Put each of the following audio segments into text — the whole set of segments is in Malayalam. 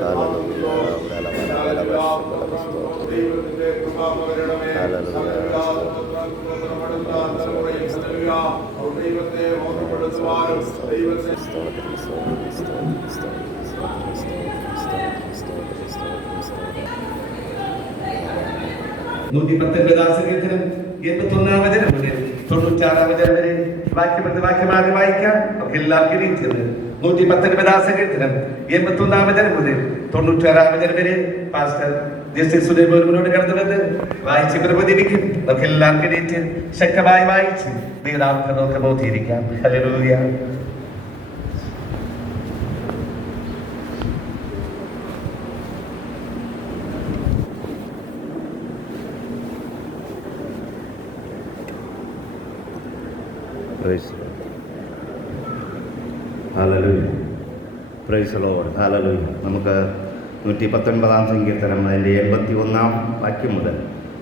സങ്കീർത്തനം 81-ാം വചനം മുതൽ 96-ാം വചനം വരെ വാക്യമാകെ വായിക്കാം. നമുക്ക് എല്ലാവർക്കും എണീറ്റിരുന്ന് 119-ാം സങ്കീർത്തനം 81-ാം വചനം മുതൽ 96-ാം വചനം വരെ പാസ്റ്റർ ജസ്റ്റിസ് സുലൈമാനോട് കടന്നു വന്ന് വായിച്ച് പ്രബോധിപ്പിക്കും. നമുക്ക് എല്ലാവർക്കും എണീറ്റ് ശക്തമായി വായിച്ച് വേദാർത്ഥം നമുക്ക് ബോധിയിരിക്കാം. Hallelujah. Praise the lord. Hallelujah. നമുക്ക് 119-ാം സങ്കീർത്തനം അതിൻ്റെ 81-ാം വാക്യം മുതൽ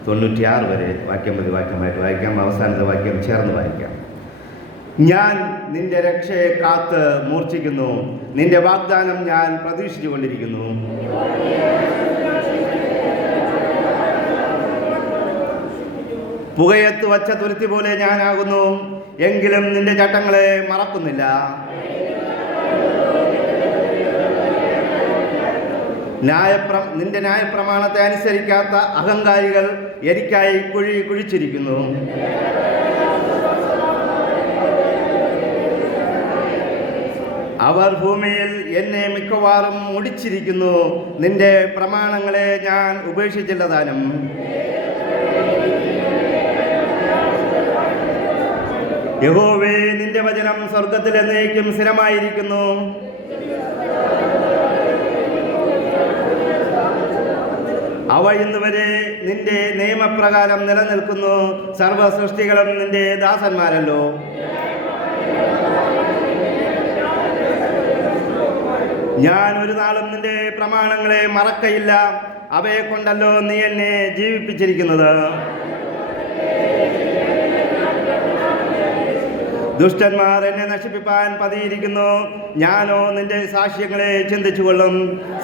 96 വരെ വാക്യമായിട്ട് വായിക്കാം. അവസാനത്തെ വാക്യം ചേർന്ന് വായിക്കാം. ഞാൻ നിന്റെ രക്ഷയെ കാത്ത് മൂർച്ഛിക്കുന്നു, നിന്റെ വാഗ്ദാനം ഞാൻ പ്രതീക്ഷിച്ചു കൊണ്ടിരിക്കുന്നു. പുകയത്ത് വച്ച തുരുത്തി പോലെ ഞാനാകുന്നു, എങ്കിലും നിന്റെ ചട്ടങ്ങളെ മറക്കുന്നില്ല. നിന്റെ ന്യായപ്രമാണത്തെ അനുസരിക്കാത്ത അഹങ്കാരികൾ എനിക്കായി കുഴി കുഴിച്ചിരിക്കുന്നു. അവർ ഭൂമിയിൽ എന്നെ മിക്കവാറും മുടിച്ചിരിക്കുന്നു. നിന്റെ പ്രമാണങ്ങളെ ഞാൻ ഉപേക്ഷിച്ചില്ലതാനും. യഹോവേ, നിന്റെ വചനം സ്വർഗത്തിൽ എന്നേക്കും സ്ഥിരമായിരിക്കുന്നു. അവ ഇന്നുവരെ നിന്റെ നിയമപ്രകാരം നിലനിൽക്കുന്നു. സർവ്വ സൃഷ്ടികളും നിന്റെ ദാസന്മാരല്ലോ. ഞാൻ ഒരു നാളും നിന്റെ പ്രമാണങ്ങളെ മറക്കയില്ല. അവയെ കൊണ്ടല്ലോ നീ എന്നെ ജീവിപ്പിച്ചിരിക്കുന്നത്. ദുഷ്ടന്മാർ എന്നെ നശിപ്പിപ്പാൻ പതിയിരിക്കുന്നു. ഞാനോ നിന്റെ സാക്ഷ്യങ്ങളെ ചിന്തിച്ചുകൊള്ളും.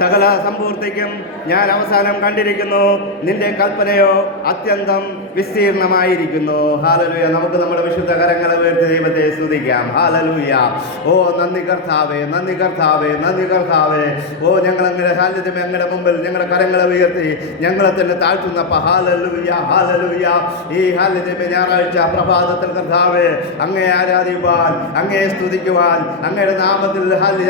സകല സമ്പൂർത്തിക്കും ഞാൻ അവസാനം കണ്ടിരിക്കുന്നു. നിന്റെ കൽപ്പനയോ അത്യന്തം വിസ്തീർണമായിരിക്കുന്നു. ഹല്ലേലൂയ. നമുക്ക് നമ്മുടെ വിശുദ്ധ കരങ്ങളെ ഉയർത്തി ദൈവത്തെ സ്തുതിക്കാം. ഹല്ലേലൂയ. ഓ നന്ദി കർത്താവേ, നന്ദി കർത്താവേ, നന്ദി കർത്താവേ. ഓ ഞങ്ങളങ്ങനെ സാന്നിധ്യം ഞങ്ങളുടെ മുമ്പിൽ ഞങ്ങളുടെ കരങ്ങളെ ഉയർത്തി ഞങ്ങളെ തന്നെ താഴ്ത്തുന്നപ്പ. Hallelujah, hallelujah. ഈ ഹല്ലേലൂയ ഞായറാഴ്ച പ്രഭാതത്തിൽ കർത്താവേ അങ്ങേ ആരാധിപ്പാൻ, അങ്ങയെ സ്തുതിക്കുവാൻ, അങ്ങയുടെ നാമത്തിൽ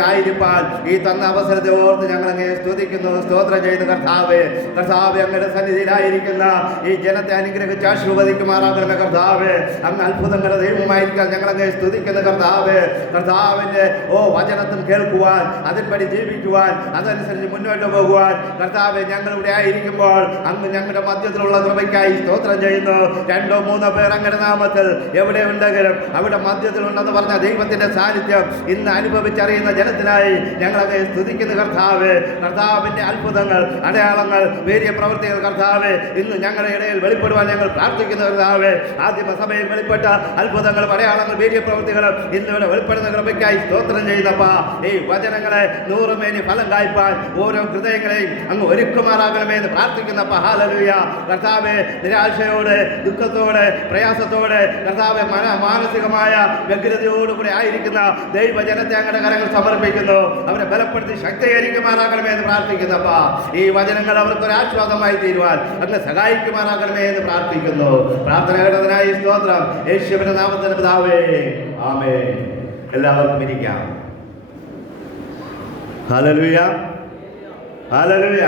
ആയിരിക്കാൻ ഈ തന്ന അവസരത്തെ ഓർത്ത് ഞങ്ങൾ അങ്ങയെ സ്തുതിക്കുന്നു, സ്തോത്രം ചെയ്യുന്നു. കർത്താവേ, കർത്താവേ അങ്ങയുടെ സന്നിധിയിലായിരിക്കുന്ന ഈ ജനത്തെ അനുഗ്രഹിച്ച് ആശീർവദിക്കുമാറാകണമേ. കർത്താവേ, അങ്ങ് അത്ഭുതങ്ങളുടെ ദൈവമായിരിക്കാൻ ഞങ്ങൾ അങ്ങയെ സ്തുതിക്കുന്നു. കർത്താവേ, കർത്താവിന്റെ വചനത്തിൽ കേൾക്കുവാൻ, അതിൻപടി ജീവിക്കുവാൻ, അതനുസരിച്ച് മുന്നോട്ട് പോകുവാൻ കർത്താവേ ഞങ്ങൾ ഇവിടെ ആയിരിക്കുമ്പോൾ അങ്ങ് ഞങ്ങളുടെ മധ്യത്തിലുള്ള കൃപയ്ക്കായി സ്തോത്രം ചെയ്യുന്നു. 2-3 പേർ അങ്ങയുടെ നാമത്തിൽ എവിടെ ഉണ്ടെങ്കിലും അവിടെ മധ്യത്തിലുണ്ടെന്ന് പറഞ്ഞ ദൈവത്തിന്റെ സാന്നിധ്യം ഇന്ന് അനുഭവിച്ചറിയുന്ന ജനത്തിനായി ഞങ്ങളങ്ങ് സ്തുതിക്കുന്നു. കർത്താവേ, കർത്താവിന്റെ അത്ഭുതങ്ങൾ, അടയാളങ്ങൾ, വേരിയ പ്രവൃത്തികൾ കർത്താവേ ഇന്ന് ഞങ്ങളുടെ ഇടയിൽ വെളിപ്പെടുവാൻ ഞങ്ങൾ പ്രാർത്ഥിക്കുന്നു. കർത്താവേ, ആദിമസഭയിൽ വെളിപ്പെട്ട അത്ഭുതങ്ങളും അടയാളങ്ങൾ, വേരിയ പ്രവൃത്തികളും ഇന്നിവിടെ വെളിപ്പെടുന്ന കൃപയ്ക്കായി സ്തോത്രം ചെയ്യുന്നപ്പാ. ഈ വചനങ്ങളെ 100 മേനി ഫലം കായ്പാൻ ഓരോ ഹൃദയങ്ങളെയും അങ്ങ് ഒരുക്കുമാറാകണമേ എന്ന് പ്രാർത്ഥിക്കുന്നപ്പാ. ഹല്ലേലൂയ. കർത്താവേ, നിരാശയോടെ, ദുഃഖത്തോടെ, പ്രയാസത്തോടെ കർത്താവേ മാനസികമായ വ്യഗ്രതയോടുകൂടി ആയിരിക്കുന്ന ദൈവജനത്തെ അങ്ങയുടെ കരങ്ങൾ സമർപ്പിക്കുന്നു. അവരെ ബലപ്പെടുത്തി ശക്തീകരിക്കുമാറാകണമേ എന്ന് പ്രാർത്ഥിക്കുന്നപ്പാ. ഈ വചനങ്ങൾ അവർക്കൊരു ആശ്വാസമായി തീരുവാൻ അങ്ങ് സഹായിക്കുമാറാകണമേ എന്ന് പ്രാർത്ഥിക്കുന്നു. പ്രാർത്ഥന കേട്ടതിനായി സ്തോത്രം. യേശുവിന്റെ നാമത്തിൽ പിതാവേ, ആമേൻ. എല്ലാവർക്കും ഇരിക്കാം. Hallelujah, hallelujah.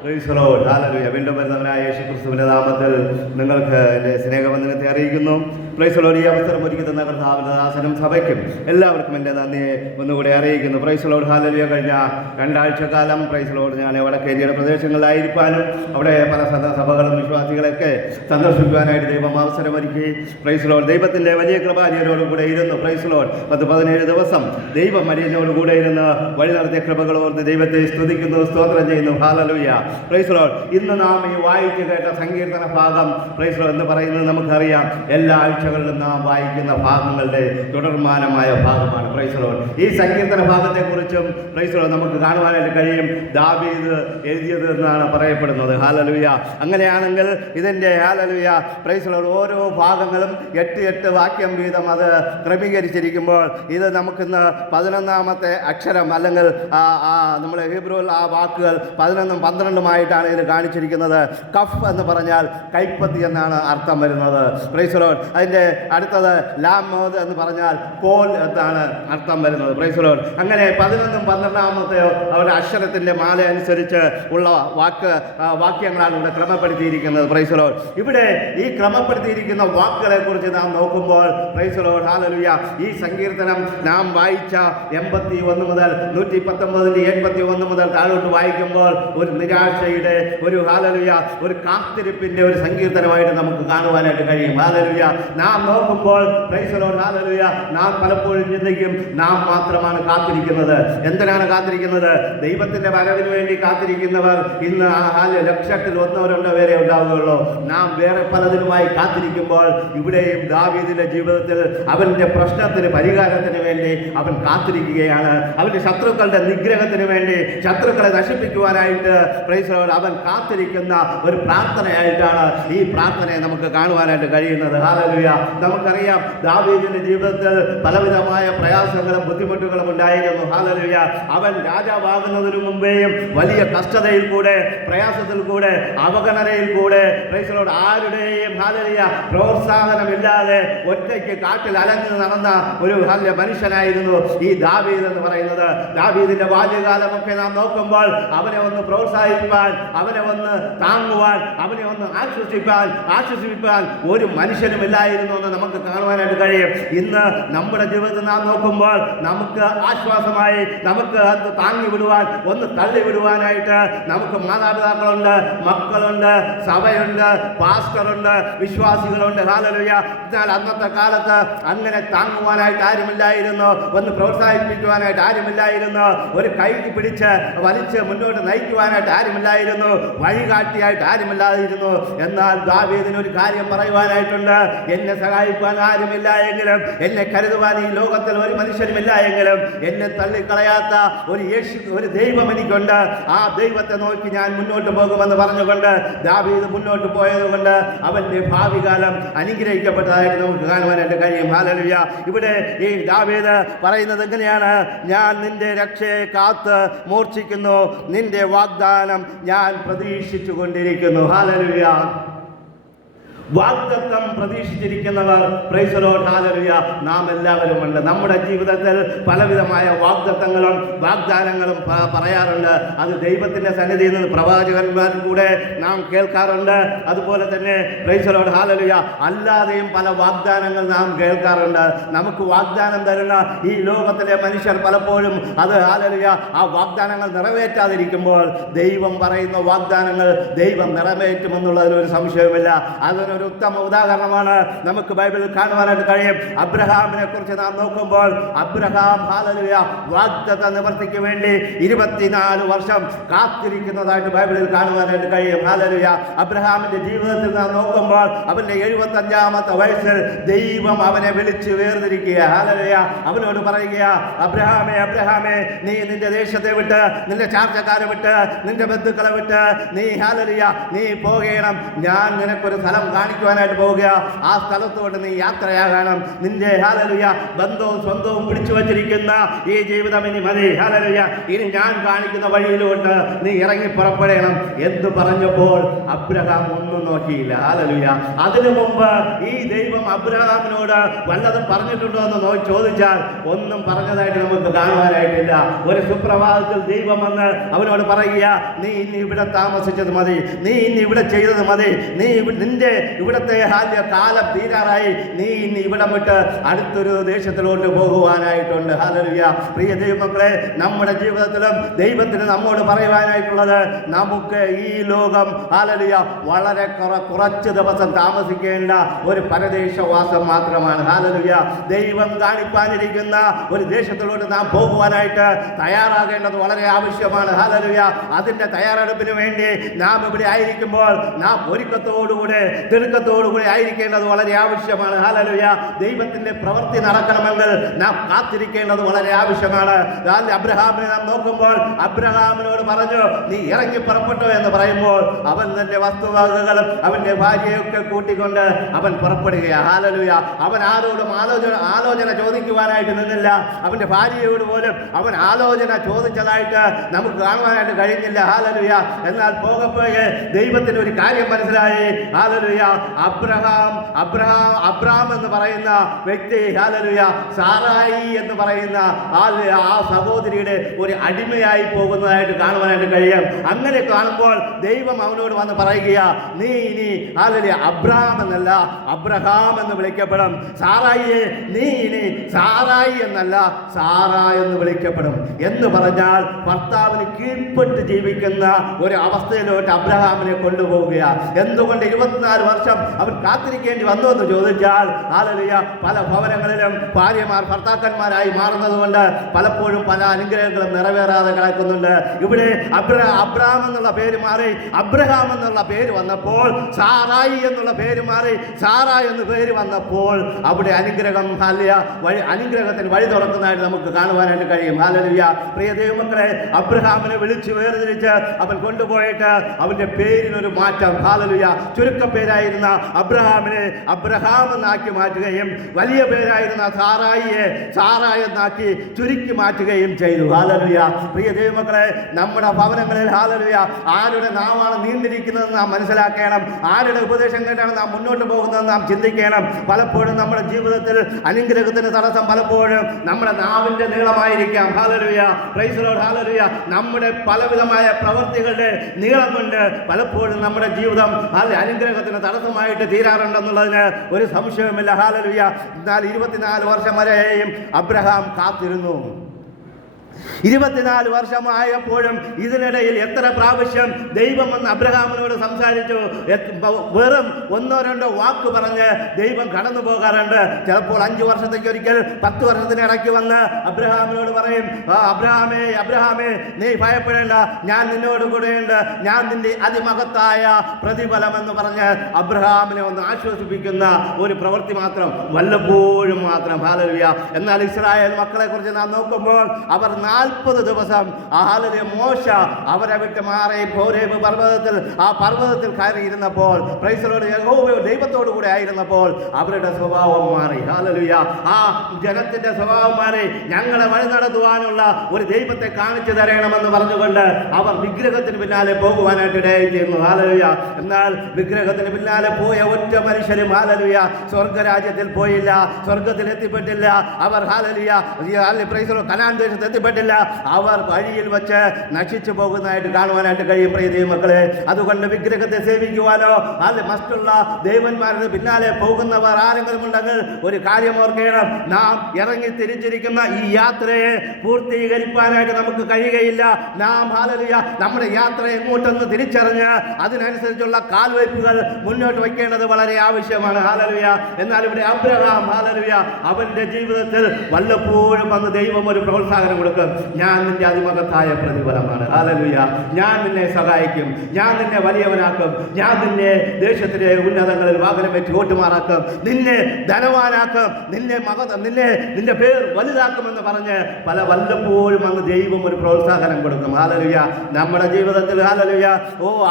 Praise the lord. Hallelujah. വീണ്ടും വരുന്നവനായ യേശുക്രിസ്തുവിന്റെ നാമത്തിൽ നിങ്ങൾക്ക് എൻ്റെ സ്നേഹവന്ദനത്തെ അറിയിക്കുന്നു. Price the Lord. ഈ അവസരം ഒരുക്കി തന്ന കർത്താവിന്റെ ദാസനും സഭയ്ക്കും എല്ലാവർക്കും എൻ്റെ നന്ദിയെ ഒന്നുകൂടി അറിയിക്കുന്നു. Price the lord. ഹല്ലേലൂയ. കഴിഞ്ഞ 2 ആഴ്ചക്കാലം പ്രൈസ് ദി ലോർഡ് ഞാൻ വടക്കേ ഇന്ത്യയുടെ പ്രദേശങ്ങളിലായിരിക്കാനും അവിടെ പല സഭകളും വിശ്വാസികളൊക്കെ സന്ദർശിക്കുവാനായിട്ട് ദൈവം അവസരമൊരുക്കി. Price the Lord. ദൈവത്തിൻ്റെ വലിയ കൃപാചാര്യോടുകൂടെ ഇരുന്നു. Price the Lord. 10-17 ദിവസം ദൈവം മരിയനോടുകൂടെ ഇരുന്ന് വഴി നടത്തിയ കൃപകളോർത്ത് ദൈവത്തെ സ്തുതിക്കുന്നു, സ്തോത്രം ചെയ്യുന്നു. ഹല്ലേലൂയ. Praise the Lord. ഇന്ന് നാം ഈ വായിച്ചു കേട്ട സങ്കീർത്തന ഭാഗം പ്രൈസ് ദി ലോർഡ് എന്ന് പറയുന്നത് നമുക്കറിയാം. എല്ലാ ആഴ്ച ഞായറാഴ്ചകളിലും നാം വായിക്കുന്ന ഭാഗങ്ങളുടെ തുടർമാനമായ ഭാഗമാണ്. Price the Lord. ഈ സങ്കീർത്തന ഭാഗത്തെക്കുറിച്ചും പ്രൈസ് ദി ലോർഡ് നമുക്ക് കാണുവാനായിട്ട് കഴിയും. ദാവീദ് എഴുതിയത് എന്നാണ് പറയപ്പെടുന്നത്. ഹല്ലേലൂയ. അങ്ങനെയാണെങ്കിൽ ഇതിൻ്റെ ഹല്ലേലൂയ പ്രൈസ് ദി ലോർഡ് ഓരോ ഭാഗങ്ങളും 8 വാക്യം വീതം അത് ക്രമീകരിച്ചിരിക്കുമ്പോൾ ഇത് നമുക്കിന്ന് 11ാമത്തെ അക്ഷരം അല്ലെങ്കിൽ നമ്മൾ ഹീബ്രുവിൽ ആ വാക്കുകൾ 11ഉം 12ഉമായിട്ടാണ് ഇത് കാണിച്ചിരിക്കുന്നത്. കഫ് എന്ന് പറഞ്ഞാൽ കൈപ്പത്തി എന്നാണ് അർത്ഥം വരുന്നത്. Price the Lord. അതിൻ്റെ അടുത്തത് ലാമോദ് എന്ന് പറഞ്ഞാൽ കോൽ എന്നാണ് അർത്ഥം വരുന്നത്. Price the Lord. അങ്ങനെ 11ഉം 12ാമത്തെയോ അവരുടെ അക്ഷരത്തിൻ്റെ മാല അനുസരിച്ച് ഉള്ള വാക്യങ്ങളാണ് ഇവിടെ ക്രമപ്പെടുത്തിയിരിക്കുന്നത്. Price the Lord. ഇവിടെ ഈ ക്രമപ്പെടുത്തിയിരിക്കുന്ന വാക്കുകളെ കുറിച്ച് നാം നോക്കുമ്പോൾ പ്രൈസ് ദി ലോർഡ് ഹല്ലേലൂയ ഈ സങ്കീർത്തനം നാം വായിച്ച 81 മുതൽ 119 81 മുതൽ താഴോട്ട് വായിക്കുമ്പോൾ ഒരു നിരാശയുടെ ഒരു ഹല്ലേലൂയ ഒരു കാത്തിരിപ്പിന്റെ ഒരു സങ്കീർത്തനമായിട്ട് നമുക്ക് കാണുവാനായിട്ട് കഴിയും. ഹല്ലേലൂയ. നാം നോക്കുമ്പോൾ പ്രൈസ് ദി ലോർഡ് ഹല്ലേലൂയ നാം പലപ്പോഴും ചിന്തിക്കും നാം മാത്രമാണ് കാത്തിരിക്കുന്നത്. എന്തിനാണ് കാത്തിരിക്കുന്നത്? ദൈവത്തിന്റെ വരവിന് വേണ്ടി കാത്തിരിക്കുന്നവർ ഇന്ന് ലക്ഷത്തിൽ 1-2 പേരെ ഉണ്ടാവുകയുള്ളൂ. നാം വേറെ പലതിനുമായി കാത്തിരിക്കുമ്പോൾ ഇവിടെയും ദാവീദിന്റെ ജീവിതത്തിൽ അവന്റെ പ്രശ്നത്തിന് പരിഹാരത്തിന് വേണ്ടി അവൻ കാത്തിരിക്കുകയാണ്. അവന്റെ ശത്രുക്കളുടെ നിഗ്രഹത്തിന് വേണ്ടി ശത്രുക്കളെ നശിപ്പിക്കുവാനായിട്ട് പ്രൈസ് ദി ലോർഡ് അവൻ കാത്തിരിക്കുന്ന ഒരു പ്രാർത്ഥനയായിട്ടാണ് ഈ പ്രാർത്ഥനയെ നമുക്ക് കാണുവാനായിട്ട് കഴിയുന്നത്. ഹല്ലേലൂയ. നമുക്കറിയാം ദാവീദിന്റെ ജീവിതത്തിൽ പലവിധമായ പ്രയാസങ്ങളും ബുദ്ധിമുട്ടുകളും ഉണ്ടായിരുന്നു. ഹല്ലേലൂയ. അവൻ രാജാവാകുന്നതിനു മുമ്പേയും വലിയ കഷ്ടതയിൽ കൂടെ പ്രയാസത്തിൽ കൂടെ അവഗണനയിൽ കൂടെ പ്രൈസ് ദി ലോർഡ് ആരുടെയും ഹല്ലേലൂയ പ്രോത്സാഹനമില്ലാതെ ഒറ്റയ്ക്ക് കാട്ടിൽ അലഞ്ഞു നടന്ന ഒരു മനുഷ്യനായിരുന്നു ഈ ദാവീദ് എന്ന് പറയുന്നത്. ദാവീദിന്റെ ബാല്യകാലമൊക്കെ നാം നോക്കുമ്പോൾ അവനെ ഒന്ന് പ്രോത്സാഹിപ്പിക്കാൻ, അവനെ ഒന്ന് താങ്ങുവാൻ, അവനെ ഒന്ന് ആശ്വസിപ്പിക്കാൻ ഒരു മനുഷ്യനുമില്ലായിരുന്നു എന്ന് നമുക്ക് കാണുവാനായിട്ട് കഴിയും. ഇന്ന് നമ്മുടെ ജീവിതത്തിൽ നാം നോക്കുമ്പോൾ നമുക്ക് ആശ്വാസമായി നമുക്ക് അത് താങ്ങി വിടുവാൻ, ഒന്ന് തള്ളി വിടുവാനായിട്ട് നമുക്ക് മാതാപിതാക്കളുണ്ട്, മക്കളുണ്ട്, സഭയുണ്ട്, പാസ്റ്ററുണ്ട്, വിശ്വാസികളുണ്ട്. ഹല്ലേലൂയ. എന്നാൽ അന്നത്തെ കാലത്ത് അങ്ങനെ താങ്ങുവാനായിട്ട് ആരുമില്ലായിരുന്നു, ഒന്ന് പ്രോത്സാഹിപ്പിക്കുവാനായിട്ട് ആരുമില്ലായിരുന്നു, ഒരു കൈ പിടിച്ച് വലിച്ച് മുന്നോട്ട് നയിക്കുവാനായിട്ട് ആരുമില്ലായിരുന്നു, വഴികാട്ടിയായിട്ട് ആരുമില്ലായിരുന്നു. എന്നാൽ ദാവീദിന് ഒരു കാര്യം പറയുവാനായിട്ടുണ്ട്. എന്നെ സഹായിക്കാൻ ആരുമില്ല എങ്കിലും, എന്നെ കരുതുവാൻ ഈ ലോകത്തിൽ ഒരു മനുഷ്യനുമില്ല എങ്കിലും, എന്നെ തള്ളിക്കളയാത്ത ഒരു ദൈവം എനിക്കുണ്ട്. ആ ദൈവത്തെ നോക്കി ഞാൻ മുന്നോട്ട് പോകുമെന്ന് പറഞ്ഞുകൊണ്ട് ദാവീദ് മുന്നോട്ട് പോയതുകൊണ്ട് അവന്റെ ഭാവി കാലം അനുഗ്രഹിക്കപ്പെട്ടതായിട്ട് നമുക്ക് കാണുവാനായിട്ട് കഴിയും. ഹല്ലേലൂയ. ഇവിടെ ഈ ദാവീദ് പറയുന്നത് എങ്ങനെയാണ്? ഞാൻ നിന്റെ രക്ഷയെ കാത്ത് മൂർച്ഛിക്കുന്നു, നിന്റെ വാഗ്ദാനം ഞാൻ പ്രതീക്ഷിച്ചു കൊണ്ടിരിക്കുന്നു. ഹല്ലേലൂയ. വാഗ്ദത്തം പ്രതീക്ഷിച്ചിരിക്കുന്നവർ പ്രൈസ് ദി ലോർഡ് ഹല്ലേലൂയ നാം എല്ലാവരും ഉണ്ട്. നമ്മുടെ ജീവിതത്തിൽ പലവിധമായ വാഗ്ദത്തങ്ങളും വാഗ്ദാനങ്ങളും പറയാറുണ്ട്. അത് ദൈവത്തിന്റെ സന്നിധിയിൽ നിന്ന് പ്രവാചകന്മാരിൽ കൂടെ നാം കേൾക്കാറുണ്ട്. അതുപോലെ തന്നെ പ്രൈസ് ദി ലോർഡ് ഹല്ലേലൂയ അല്ലാതെയും പല വാഗ്ദാനങ്ങൾ നാം കേൾക്കാറുണ്ട്. നമുക്ക് വാഗ്ദാനം തരുന്ന ഈ ലോകത്തിലെ മനുഷ്യർ പലപ്പോഴും അത് ഹല്ലേലൂയ ആ വാഗ്ദാനങ്ങൾ നിറവേറ്റാതിരിക്കുമ്പോൾ ദൈവം പറയുന്ന വാഗ്ദാനങ്ങൾ ദൈവം നിറവേറ്റുമെന്നുള്ളതിനൊരു സംശയവുമില്ല. അതിന് ഒരു ഉത്തമ ഉദാഹരണമാണ് നമുക്ക് ബൈബിളിൽ കാണുവാനായിട്ട് കഴിയും. അബ്രഹാമിനെ കുറിച്ച് നാം നോക്കുമ്പോൾ അബ്രഹാം ഹല്ലേലൂയ വാഗ്ദത്ത നിവർത്തിക്ക് വേണ്ടി 24 വർഷം കാത്തിരിക്കുന്നതായിട്ട് ബൈബിളിൽ കാണുവാനായിട്ട് കഴിയും. ഹല്ലേലൂയ. അബ്രഹാമിന്റെ ജീവിതത്തിൽ നാം നോക്കുമ്പോൾ അവന്റെ 75ാമത്തെ വയസ്സിൽ ദൈവം അവനെ വിളിച്ച് വേർതിരിക്കുക. ഹല്ലേലൂയ. അവനോട് പറയുക, അബ്രഹാമേ അബ്രഹാമേ, നീ നിന്റെ ദേശത്തെ വിട്ട്, നിന്റെ ചാർച്ചക്കാരെ വിട്ട്, നിന്റെ ബന്ധുക്കളെ വിട്ട് നീ ഹല്ലേലൂയ നീ പോകണം. ഞാൻ നിനക്കൊരു സ്ഥലം കാണിക്കുവാനായിട്ട് പോവുക. ആ സ്ഥലത്തോട്ട് നീ യാത്രയാകണം. നിന്റെ ഹല്ലേലൂയ ബന്ധവും സ്വന്തവും പിടിച്ചു വച്ചിരിക്കുന്ന ഈ ജീവിതം ഇനി മതി. ഹല്ലേലൂയ. ഇനി ഞാൻ കാണിക്കുന്ന വഴിയിലോട്ട് നീ ഇറങ്ങി പുറപ്പെടണം എന്ന് പറഞ്ഞപ്പോൾ അബ്രഹാം ഒന്നും നോക്കിയില്ല. ഹല്ലേലൂയ. അതിനു മുമ്പ് ഈ ദൈവം അബ്രഹാമിനോട് വല്ലതും പറഞ്ഞിട്ടുണ്ടോ എന്ന് ചോദിച്ചാൽ ഒന്നും പറഞ്ഞതായിട്ട് നമുക്ക് കാണുവാനായിട്ടില്ല. ഒരു സുപ്രഭാതത്തിൽ ദൈവം വന്ന് അവനോട് പറയുക, നീ ഇനി ഇവിടെ താമസിച്ചത് മതി, നീ ഇനി ഇവിടെ ചെയ്തത് മതി, നീ നിന്റെ ഇവിടത്തെ കാലം തീരാറായി, നീ ഇനി ഇവിടം വിട്ട് അടുത്തൊരു ദേശത്തിലോട്ട് പോകുവാനായിട്ടുണ്ട്. ഹല്ലേലൂയ. പ്രിയ ദൈവമക്കളെ, നമ്മുടെ ജീവിതത്തിലും ദൈവത്തിന് നമ്മോട് പറയുവാനായിട്ടുള്ളത്, നമുക്ക് ഈ ലോകം ഹല്ലേലൂയ വളരെ കുറച്ച് ദിവസം താമസിക്കേണ്ട ഒരു പരദേശവാസം മാത്രമാണ്. ഹല്ലേലൂയ. ദൈവം കാണിപ്പാനിരിക്കുന്ന ഒരു ദേശത്തിലോട്ട് നാം പോകുവാനായിട്ട് തയ്യാറാകേണ്ടത് വളരെ ആവശ്യമാണ്. ഹല്ലേലൂയ. അതിന്റെ തയ്യാറെടുപ്പിന് വേണ്ടി നാം ഇവിടെ ആയിരിക്കുമ്പോൾ നാം ഒരുക്കത്തോടുകൂടെ ഞെരുക്കത്തോടുകൂടി ആയിരിക്കേണ്ടത് വളരെ ആവശ്യമാണ്. ഹല്ലേലൂയ. ദൈവത്തിന്റെ പ്രവൃത്തി നടക്കണമെങ്കിൽ നാം കാത്തിരിക്കേണ്ടത് വളരെ ആവശ്യമാണ്. അബ്രഹാമിനെ നാം നോക്കുമ്പോൾ അബ്രഹാമിനോട് പറഞ്ഞു, നീ ഇറങ്ങി പുറപ്പെട്ടു എന്ന് പറയുമ്പോൾ അവൻ തന്റെ വസ്തുവകകളും അവന്റെ ഭാര്യയൊക്കെ കൂട്ടിക്കൊണ്ട് അവൻ പുറപ്പെടുകയാണ്. ഹല്ലേലൂയ. അവൻ ആരോടും ആലോചന ചോദിക്കുവാനായിട്ട് നിന്നില്ല. അവന്റെ ഭാര്യയോട് പോലും അവൻ ആലോചന ചോദിച്ചതായിട്ട് നമുക്ക് കാണുവാനായിട്ട് കഴിഞ്ഞില്ല. ഹല്ലേലൂയ. എന്നാൽ പോകപ്പോകെ ദൈവത്തിന് ഒരു കാര്യം മനസ്സിലായി. ഹല്ലേലൂയ. അബ്രഹാം എന്ന് പറയുന്ന വ്യക്തി, ഹല്ലേലൂയ, സാറായി എന്ന് പറയുന്ന ആ സഹോദരിയുടെ ഒരു അടിമയായി പോകുന്നതായിട്ട് കാണുവാനായിട്ട് കഴിയും. അങ്ങനെ കാണുമ്പോൾ ദൈവം അവനോട് വന്ന് പറയുകയാ, നീ ഇനി ഹല്ലേലൂയ അബ്രഹാം എന്നല്ല അബ്രഹാം എന്ന് വിളിക്കപ്പെടും. സാറായിയെ നീ ഇനി സാറായി എന്നല്ല സാറ എന്ന് വിളിക്കപ്പെടും എന്ന് പറഞ്ഞാൽ ഭർത്താവിന് കീഴ്പ്പെട്ട് ജീവിക്കുന്ന ഒരു അവസ്ഥയിലോട്ട് അബ്രഹാമിനെ കൊണ്ടുപോവുകയാണ്. എന്തുകൊണ്ട് 24 വർഷം അവൻ കാത്തിരിക്കേണ്ടി വന്നു എന്ന് ചോദിച്ചാൽ, ഹല്ലേലൂയ, പല ഭവനങ്ങളിലും ഭാര്യമാർ ഭർത്താക്കന്മാരായി മാറുന്നത് കൊണ്ട് പലപ്പോഴും പല അനുഗ്രഹങ്ങളും നിറവേറാതെ കിടക്കുന്നുണ്ട്. ഇവിടെ അബ്രഹാം എന്നുള്ള പേര് മാറി അബ്രഹാം എന്നുള്ള പേര് വന്നപ്പോൾ, സാറായി എന്നുള്ള പേര് മാറി സാറ എന്ന് പേര് വന്നപ്പോൾ അവിടെ അനുഗ്രഹം അനുഗ്രഹത്തിന് വഴി തുറക്കുന്നതായിട്ട് നമുക്ക് കാണുവാനായിട്ട് കഴിയും. ഹല്ലേലൂയ. പ്രിയ ദൈവമക്കളെ, അബ്രഹാമിനെ വിളിച്ചു വേർതിരിച്ച് അവൻ കൊണ്ടുപോയിട്ട് അവന്റെ പേരിനൊരു മാറ്റം, ഹല്ലേലൂയ, ചുരുക്കപ്പേരായിരുന്ന അബ്രഹാമിനെ അബ്രഹാം എന്നാക്കി മാറ്റുകയും വലിയ പേരായിരുന്ന സാറായിയെ സാറ എന്നാക്കി ചുരുക്കി മാറ്റുകയും ചെയ്തു. ഹല്ലേലൂയ. പ്രിയ ദൈവമക്കളെ, നമ്മുടെ ഭവനങ്ങളിൽ ഹല്ലേലൂയ ആരുടെ നാവാണ് നീണ്ടിരിക്കുന്നതെന്ന് നാം മനസ്സിലാക്കണം. ആരുടെ ഉപദേശം കേട്ടാണ് നാം മുന്നോട്ട് പോകുന്നതെന്ന് നാം ചിന്തിക്കണം. പലപ്പോഴും നമ്മുടെ ജീവിതത്തിൽ അനുഗ്രഹത്തിന് തടസ്സം പലപ്പോഴും നമ്മുടെ നാവിന്റെ നീളമായിരിക്കാം. Hallelujah. Praise the lord. Hallelujah. നമ്മുടെ പലവിധമായ പ്രവൃത്തികളുടെ നീളം കൊണ്ട് പലപ്പോഴും നമ്മുടെ ജീവിതം അനുഗ്രഹത്തിന് തടസ്സമായിട്ട് തീരാറുണ്ടെന്നുള്ളതിന് ഒരു സംശയവുമില്ല. ഹല്ലേലൂയ. എന്നാൽ 24 വർഷം വരെയും അബ്രഹാം കാത്തിരുന്നു. 24 വർഷമായപ്പോഴും ഇതിനിടയിൽ എത്ര പ്രാവശ്യം ദൈവം വന്ന് അബ്രഹാമിനോട് സംസാരിച്ചു. വെറും 1-2 വാക്ക് പറഞ്ഞ് ദൈവം കടന്നു പോകാറുണ്ട്. ചിലപ്പോൾ 5 വർഷത്തേക്ക് ഒരിക്കൽ 10 വർഷത്തിനിടയ്ക്ക് വന്ന് അബ്രഹാമിനോട് പറയും, അബ്രഹാമേ അബ്രഹാമേ, നീ ഭയപ്പെടേണ്ട, ഞാൻ നിന്നോട് കൂടെയുണ്ട്, ഞാൻ നിന്റെ അതിമഹത്തായ പ്രതിഫലം എന്ന് പറഞ്ഞ് അബ്രഹാമിനെ ഒന്ന് ആശ്വസിപ്പിക്കുന്ന ഒരു പ്രവൃത്തി മാത്രം, വല്ലപ്പോഴും മാത്രം. ഹല്ലേലൂയ. എന്നാൽ ഇസ്രായേൽ മക്കളെ കുറിച്ച് നാം നോക്കുമ്പോൾ അവർ 40 ദിവസം മോശ അവരെ വിട്ട് മാറി ഹോരേബ് പർവ്വതത്തിൽ ആ പർവ്വതത്തിൽ കയറിയിരുന്നപ്പോൾ, പ്രൈസ് ദി ലോർഡ്, യഹോവ ദൈവത്തോടു കൂടെ ആയിരുന്നപ്പോൾ അവരുടെ സ്വഭാവം മാറി. ഹല്ലേലൂയ. ആ ജനത്തിന്റെ സ്വഭാവം മാറി. ഞങ്ങളെ വഴി നടത്തുവാനുള്ള ഒരു ദൈവത്തെ കാണിച്ചു തരണമെന്ന് പറഞ്ഞുകൊണ്ട് അവർ വിഗ്രഹത്തിന് പിന്നാലെ പോകുവാനായിട്ട് ഇടയായി തീർന്നു. ഹല്ലേലൂയ. എന്നാൽ വിഗ്രഹത്തിന് പിന്നാലെ പോയ ഒറ്റ മനുഷ്യരും ഹല്ലേലൂയ സ്വർഗരാജ്യത്തിൽ പോയില്ല, സ്വർഗത്തിൽ എത്തിപ്പെട്ടില്ല. അവർ hallelujah praise the lord Canaan ദേശത്ത് എത്തിപ്പെട്ടില്ല. അവർ വഴിയിൽ വെച്ച് നശിച്ചു പോകുന്നതായിട്ട് കാണുവാനായിട്ട് കഴിയും. പ്രിയ ദൈവമക്കളെ, അതുകൊണ്ട് വിഗ്രഹത്തെ സേവിക്കുവാനോ അത് മറ്റുള്ള ദൈവന്മാരുടെ പിന്നാലെ പോകുന്നവർ ആരെങ്കിലും ഉണ്ടെങ്കിൽ ഒരു കാര്യം ഓർക്കണം, നാം ഇറങ്ങി തിരിച്ചിരിക്കുന്ന ഈ യാത്രയെ പൂർത്തീകരിക്കാനായിട്ട് നമുക്ക് കഴിയുകയില്ല. നാം ഹല്ലേലൂയ നമ്മുടെ യാത്ര എങ്ങോട്ടെന്ന് തിരിച്ചറിഞ്ഞ് അതിനനുസരിച്ചുള്ള കാൽവയ്പ്പുകൾ മുന്നോട്ട് വയ്ക്കേണ്ടത് വളരെ ആവശ്യമാണ്. ഹല്ലേലൂയ. എന്നാൽ ഇവിടെ അബ്രഹാം ഹല്ലേലൂയ അവന്റെ ജീവിതത്തിൽ വല്ലപ്പോഴും വന്ന് ദൈവം ഒരു പ്രോത്സാഹനം കൊടുക്കും. ഞാൻ നിന്റെ അതിമഹത്തായ പ്രതിഫലമാണ്. ഹല്ലേലൂയ. ഞാൻ നിന്നെ സഹായിക്കും, ഞാൻ നിന്നെ വലിയവനാക്കും, ഞാൻ നിന്നെ ദേശത്തിലെ ഉന്നതങ്ങളിൽ വാഹനം വെച്ച് ഓട്ടുമാറാക്കും, നിന്നെ ധനവാനാക്കും, നിന്റെ പേർ വലുതാക്കുമെന്ന് പറഞ്ഞ് വല്ലപ്പോഴും അന്ന് ദൈവം ഒരു പ്രോത്സാഹനം കൊടുക്കും. ഹല്ലേലൂയ. നമ്മുടെ ജീവിതത്തിൽ ഹല്ലേലൂയ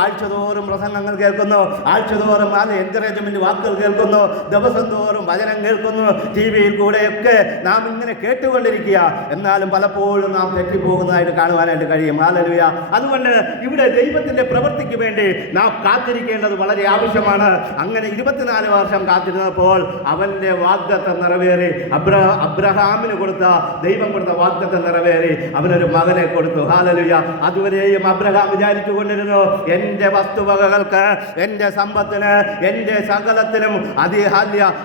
ആഴ്ചതോറും പ്രസംഗങ്ങൾ കേൾക്കുന്നു, ആഴ്ചതോറും എൻകറേജ്മെന്റ് വാക്കുകൾ കേൾക്കുന്നു, ദിവസം തോറും വചനം കേൾക്കുന്നു, ടിവിയിൽ കൂടെയൊക്കെ നാം ഇങ്ങനെ കേട്ടുകൊണ്ടിരിക്കുക. എന്നാലും പലപ്പോഴും നാം തെറ്റിപ്പോകുന്നതായിട്ട് കാണുവാനായിട്ട് കഴിയും. ഹല്ലേലൂയ. അതുകൊണ്ട് ഇവിടെ ദൈവത്തിന്റെ പ്രവൃത്തിക്ക് വേണ്ടി നാം കാത്തിരിക്കേണ്ടത് വളരെ ആവശ്യമാണ്. അങ്ങനെ 24 വർഷം കാത്തിരുന്നപ്പോൾ അവന്റെ വാഗ്ദത്തം നിറവേറി. അബ്രഹാമിന് ദൈവം കൊടുത്ത വാഗ്ദത്തം നിറവേറി. അവനൊരു മകനെ കൊടുത്തു. ഹല്ലേലൂയ. അതുവരെയും അബ്രഹാം വിചാരിച്ചു കൊണ്ടിരുന്നു, എന്റെ വസ്തുവകകൾക്ക്, എന്റെ സമ്പത്തിന്, എന്റെ സകലത്തിനും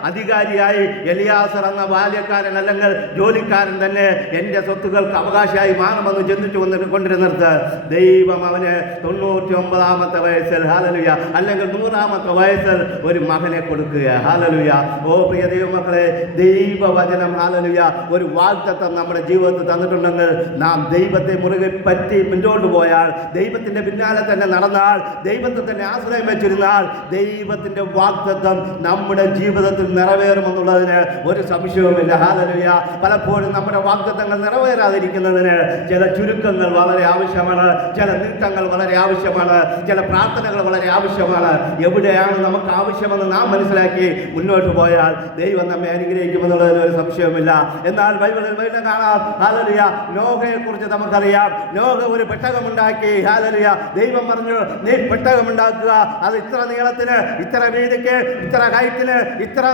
അധികാരിയായി എലിയാസർ എന്ന ബാല്യക്കാരൻ അല്ലെങ്കിൽ ജോലിക്കാരൻ തന്നെ എന്റെ സ്വത്തുക്കൾക്ക് അവകാശിയായി മാറുമെന്ന് ചിന്തിച്ചു കൊണ്ടിരുന്നിടത്ത് ദൈവം അവന് 99-ാമത്തെ വയസ്സിൽ ഹല്ലേലൂയ അല്ലെങ്കിൽ 100-ാമത്തെ വയസ്സിൽ ഒരു മകനെ കൊടുക്കുക. ഹല്ലേലൂയ. ഓ പ്രിയ ദൈവമക്കളെ, ദൈവവചനം ഹല്ലേലൂയ ഒരു വാഗ്ദത്തം നമ്മുടെ ജീവിതത്തിൽ തന്നിട്ടുണ്ടെങ്കിൽ നാം ദൈവത്തെ മുറുകെ പറ്റി മുന്നോട്ട് പോയാൽ, ദൈവത്തിന്റെ പിന്നാലെ തന്നെ നടന്നാൽ, ദൈവത്തെ തന്നെ ആശ്രയം വെച്ചിരുന്നാൽ ദൈവത്തിന്റെ വാഗ്ദത്തം നമ്മുടെ ജീവിതത്തിൽ നിറവേറുമെന്നുള്ളതിന് ഒരു സംശയവുമില്ല. ഹല്ലേലൂയ. പലപ്പോഴും നമ്മുടെ വാഗ്ദത്തങ്ങൾ നിറവേറാതിരിക്കുന്നതിന് ചില ചുരുക്കങ്ങൾ വളരെ ആവശ്യമാണ്, ചില നീട്ടങ്ങൾ വളരെ ആവശ്യമാണ്, ചില പ്രാർത്ഥനകൾ വളരെ ആവശ്യമാണ്. എവിടെയാണ് നമുക്ക് ആവശ്യമെന്ന് നാം മനസ്സിലാക്കി മുന്നോട്ട് പോയാൽ ദൈവം നമ്മെ അനുഗ്രഹിക്കുമെന്നുള്ളതിന് ഒരു സംശയവുമില്ല. എന്നാൽ ബൈബിളിൽ വീണ്ടും കാണാം, ഹല്ലേലൂയ, നോഹയെ കുറിച്ച് നമുക്കറിയാം. നോഹ ഒരു പെട്ടകമുണ്ടാക്കി. ഹല്ലേലൂയ. ദൈവം പറഞ്ഞു, നീ പെട്ടകമുണ്ടാക്കുക, അത് ഇത്ര നീളത്തിന്, ഇത്ര വീതിക്ക്, ഇത്ര ഹൈറ്റിന്, ഇത്ര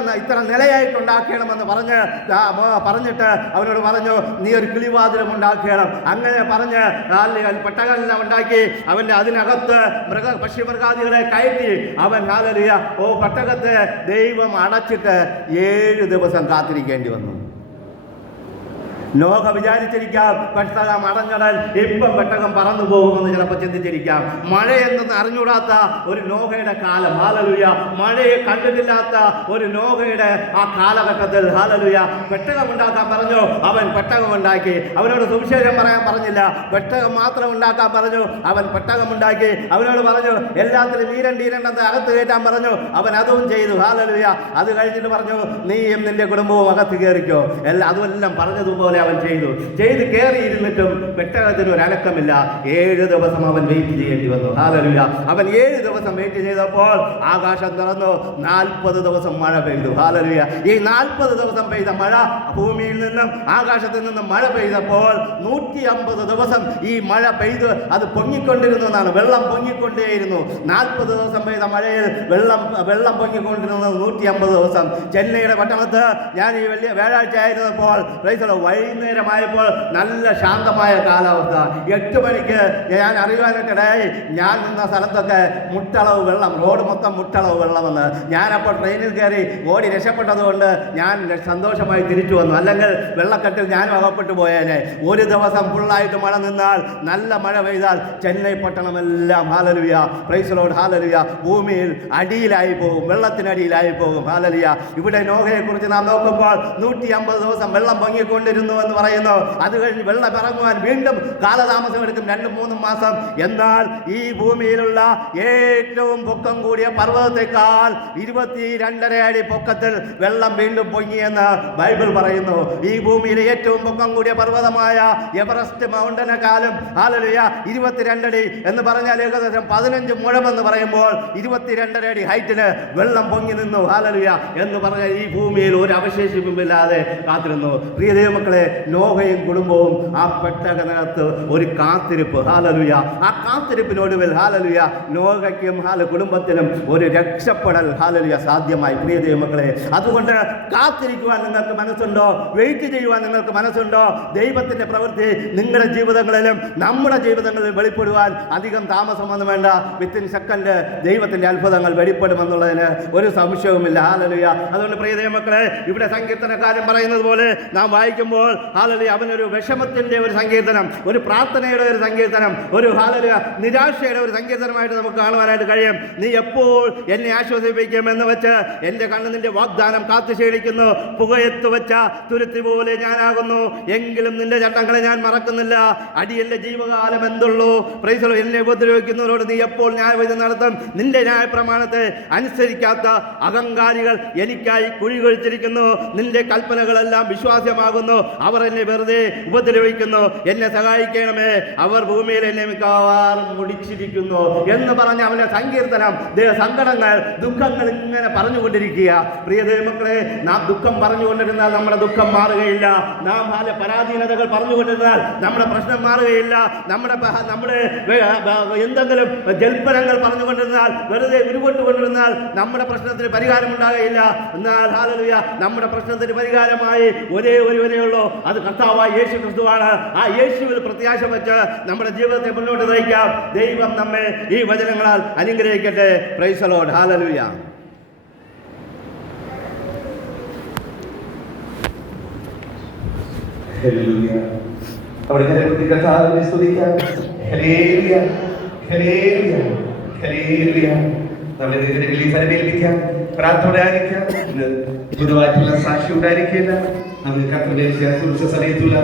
നിലയായിട്ട് ഉണ്ടാക്കണമെന്ന് പറഞ്ഞിട്ട് അവനോട് പറഞ്ഞു, നീ ഒരു കിളിവാതിലും ഉണ്ടാക്കണം. അങ്ങനെ പറഞ്ഞ് പെട്ടകമെല്ലാം ഉണ്ടാക്കി അവൻ്റെ അതിനകത്ത് പക്ഷിമൃഗാദികളെ കയറ്റി അവൻ ഹല്ലേലൂയ പെട്ടകത്തെ ദൈവം അടച്ചിട്ട് 7 ദിവസം കാത്തിരിക്കേണ്ടി വന്നു. നോഹ വിചാരിച്ചിരിക്കാം പെട്ടകം അടഞ്ഞടൽ ഇപ്പം പെട്ടകം പറന്നു പോകുമെന്ന് ചിലപ്പോൾ ചിന്തിച്ചിരിക്കാം. മഴയെന്ന് അറിഞ്ഞൂടാത്ത ഒരു നോഹയുടെ കാലം. ഹല്ലേലൂയ. മഴയെ കണ്ടിട്ടില്ലാത്ത ഒരു നോഹയുടെ ആ കാലഘട്ടത്തിൽ ഹല്ലേലൂയ പെട്ടകം ഉണ്ടാക്കാൻ പറഞ്ഞു. അവൻ പെട്ടകം ഉണ്ടാക്കി. അവനോട് സുവിശേഷം പറയാൻ പറഞ്ഞില്ല, പെട്ടകം മാത്രം ഉണ്ടാക്കാൻ പറഞ്ഞു. അവൻ പെട്ടകം ഉണ്ടാക്കി. അവനോട് പറഞ്ഞു എല്ലാത്തിലും ഈരണ്ടീരണ്ടെന്ന് അകത്ത് കയറ്റാൻ പറഞ്ഞു. അവൻ അതും ചെയ്തു. ഹല്ലേലൂയ. അത് കഴിഞ്ഞിട്ട് പറഞ്ഞു, നീയും നിന്റെ കുടുംബവും അകത്ത് കയറിക്കോ. അതുമെല്ലാം പറഞ്ഞതുപോലെ അവൻ ചെയ്ത് കയറിയിരുന്നിട്ടും പെട്ടകത്തിന് ഒരു അനക്കമില്ല. 7 ദിവസം അവൻ വെയിറ്റ് ചെയ്യേണ്ടി വന്നു. ഹല്ലേലൂയ. അവൻ 7 ദിവസം വെയിറ്റ് ചെയ്തപ്പോൾ ആകാശം തുറന്നു. 40 ദിവസം മഴ പെയ്തു. ഹല്ലേലൂയ. ഈ 40 ദിവസം പെയ്ത മഴ, ഭൂമിയിൽ നിന്നും ആകാശത്തിൽ നിന്നും മഴ പെയ്തപ്പോൾ 150 ദിവസം ഈ മഴ പെയ്ത് അത് പൊങ്ങിക്കൊണ്ടിരുന്നു എന്നാണ്. വെള്ളം പൊങ്ങിക്കൊണ്ടേയിരുന്നു. 40 ദിവസം പെയ്ത മഴയിൽ വെള്ളം പൊങ്ങിക്കൊണ്ടിരുന്നത് 150 ദിവസം. ചെന്നൈയുടെ പട്ടണത്ത് ഞാൻ ഈ വലിയ വ്യാഴാഴ്ച ആയിരുന്നപ്പോൾ വൈകുന്നേരമായപ്പോൾ നല്ല ശാന്തമായ കാലാവസ്ഥ. 8 മണിക്ക് ഞാൻ അറിയുവാനിടയായി, ഞാൻ നിന്ന സ്ഥലത്തൊക്കെ മുട്ടളവ് വെള്ളം, റോഡ് മൊത്തം മുട്ടളവ് വെള്ളമെന്ന്. ഞാനപ്പോൾ ട്രെയിനിൽ കയറി ഓടി രക്ഷപ്പെട്ടതുകൊണ്ട് ഞാൻ സന്തോഷമായി തിരിച്ചു വന്നു. അല്ലെങ്കിൽ വെള്ളക്കെട്ടിൽ ഞാനും അകപ്പെട്ടു പോയേനെ. ഒരു ദിവസം ഫുള്ളായിട്ട് മഴ നിന്നാൽ, നല്ല മഴ പെയ്താൽ ചെന്നൈ പട്ടണമെല്ലാം hallelujah praise the lord hallelujah ഭൂമിയിൽ അടിയിലായി പോകും, വെള്ളത്തിനടിയിലായി പോകും. ഹല്ലേലൂയ. ഇവിടെ നോഹയെ കുറിച്ച് നാം നോക്കുമ്പോൾ 150 ദിവസം വെള്ളം പൊങ്ങിക്കൊണ്ടിരുന്നു എന്ന് പറയുന്നു. അത് കഴിഞ്ഞ് വെള്ളം ഇറങ്ങുവാൻ വീണ്ടും കാലതാമസം എടുക്കും, 2-3 മാസം. എന്നാൽ ഈ ഭൂമിയിലുള്ള ഏറ്റവും പൊക്കം കൂടിയ പർവ്വതത്തെക്കാൾ 22.5 അടി പൊക്കത്തിൽ വെള്ളം വീണ്ടും പൊങ്ങിയെന്ന് ബൈബിൾ പറയുന്നു. ഈ ഭൂമിയിലെ ഏറ്റവും പൊക്കം കൂടിയ പർവ്വതമായ എവറസ്റ്റ് മൗണ്ടനെക്കാളും ഹല്ലേലൂയ 22 അടി എന്ന് പറഞ്ഞാൽ ഏകദേശം 15 മുഴമെന്ന് പറയുമ്പോൾ 22.5 അടി ഹൈറ്റിന് വെള്ളം പൊങ്ങി നിന്നു. ഹല്ലേലൂയ എന്ന് പറഞ്ഞാൽ ഈ ഭൂമിയിൽ ഒരു അവശേഷിപ്പുമില്ലാതെ കാത്തിരുന്നു. പ്രിയ ദൈവമക്കളെ, നോഹയും കുടുംബവും ആ പെട്ടകത്തിനകത്ത് ഒരു കാത്തിരിപ്പ്. ഹല്ലേലൂയ. ആ കാത്തിരിപ്പിനൊടുവിൽ ഹല്ലേലൂയ നോഹയ്ക്കും കുടുംബത്തിനും ഒരു രക്ഷപ്പെടൽ ഹല്ലേലൂയ സാധ്യമായി. പ്രിയ ദൈവമക്കളെ, അതുകൊണ്ട് കാത്തിരിക്കുവാൻ നിങ്ങൾക്ക് മനസ്സുണ്ടോ? വെയിറ്റ് ചെയ്യുവാൻ നിങ്ങൾക്ക് മനസ്സുണ്ടോ? ദൈവത്തിന്റെ പ്രവൃത്തി നിങ്ങളുടെ ജീവിതങ്ങളിലും നമ്മുടെ ജീവിതങ്ങളിൽ വെളിപ്പെടുവാൻ അധികം താമസമൊന്നും വേണ്ട. വിത്തിൻ സെക്കൻഡ് ദൈവത്തിന്റെ അത്ഭുതങ്ങൾ വെളിപ്പെടുമെന്നുള്ളതിന് ഒരു സംശയവുമില്ല. ഹല്ലേലൂയ. അതുകൊണ്ട് പ്രിയ ദൈവമക്കളെ, ഇവിടെ സങ്കീർത്തനക്കാരൻ പറയുന്നത് പോലെ നാം വായിക്കുമ്പോൾ ഹല്ലേലൂയ അവനൊരു വിഷമത്തിന്റെ ഒരു സങ്കീർത്തനം, ഒരു പ്രാർത്ഥനയുടെ ഒരു സങ്കീർത്തനം, ഒരു ഹല്ലേലൂയ നിരാശയുടെ ഒരു സങ്കീർത്തനമായിട്ട് നമുക്ക് കാണുവാനായിട്ട് കഴിയും. നീ എപ്പോൾ എന്നെ ആശ്വസിപ്പിക്കുമെന്ന് വെച്ച് എൻ്റെ കണ്ണ് നിന്റെ വാഗ്ദാനം കാത്തു ശേഷിക്കുന്നു. പുകയത്ത് വെച്ച തുരുത്തി പോലെ ഞാനാകുന്നു, എങ്കിലും നിന്റെ ചട്ടങ്ങളെ ഞാൻ മറക്കുന്നില്ല. അടിയന്റെ ജീവകാലം എന്തുള്ളൂ. Price the Lord. എന്നെ ഉപദ്രവിക്കുന്നവരോട് നീ എപ്പോൾ ന്യായവിധി നടത്തും? നിന്റെ ന്യായപ്രമാണത്തെ അനുസരിക്കാത്ത അഹങ്കാരികൾ എനിക്കായി കുഴി കുഴിച്ചിരിക്കുന്നു. നിന്റെ കൽപ്പനകളെല്ലാം വിശ്വാസ്യമാകുന്നു. അവർ എന്നെ വെറുതെ ഉപദ്രവിക്കുന്നു. എന്നെ സഹായിക്കണമേ, അവർ ഭൂമിയിൽ എന്നെ മിക്കവാറും മുടിച്ചിരിക്കുന്നു എന്ന് പറഞ്ഞ് അവന്റെ സങ്കീർത്തനം, സങ്കടങ്ങൾ, ദുഃഖങ്ങൾ ഇങ്ങനെ പറഞ്ഞുകൊണ്ടിരിക്കുക. പ്രിയ ദൈവമക്കളെ, നാം ദുഃഖം പറഞ്ഞുകൊണ്ടിരുന്നാൽ നമ്മുടെ ദുഃഖം മാറുകയില്ല. നാം പരാധീനതകൾ പറഞ്ഞുകൊണ്ടിരുന്നാൽ നമ്മുടെ പ്രശ്നം മാറുകയില്ല. നമ്മുടെ എന്തെങ്കിലും ജൽപ്പനങ്ങൾ പറഞ്ഞുകൊണ്ടിരുന്നാൽ, വെറുതെ ഉരുകൊണ്ടുകൊണ്ടിരുന്നാൽ നമ്മുടെ പ്രശ്നത്തിന് പരിഹാരം ഉണ്ടാകുകയില്ല. എന്നാൽ ഹല്ലേലൂയ നമ്മുടെ പ്രശ്നത്തിന് പരിഹാരമായി ഒരേ ഒരുവനെയുള്ളൂ, അത് കർത്താവായ യേശു ക്രിസ്തുവാണ്. ആ യേശുവിൽ പ്രത്യാശ വെച്ച് നമ്മുടെ ജീവിതത്തെ മുന്നോട്ട് നയിക്കാം. ദൈവം നമ്മെ ഈ വചനങ്ങളാൽ അനുഗ്രഹിക്കട്ടെ. Price the lord. Hallelujah. Hallelujah. അവിടെ ജനപ്രതി കർത്താവിനെ സ്തുതിക്കാം. Hallelujah, hallelujah, hallelujah. നമ്മുടെ ഹൃദയങ്ങളിൽ ഫലമേൽപ്പിക്കാം, പ്രാർത്ഥന ആയിരിക്കാം. ഇന്ന് പൊതുവായിട്ടുള്ള സാക്ഷി ഉണ്ടായിരിക്കില്ല. നമുക്ക് കർത്തവ്യ സമയത്തുള്ള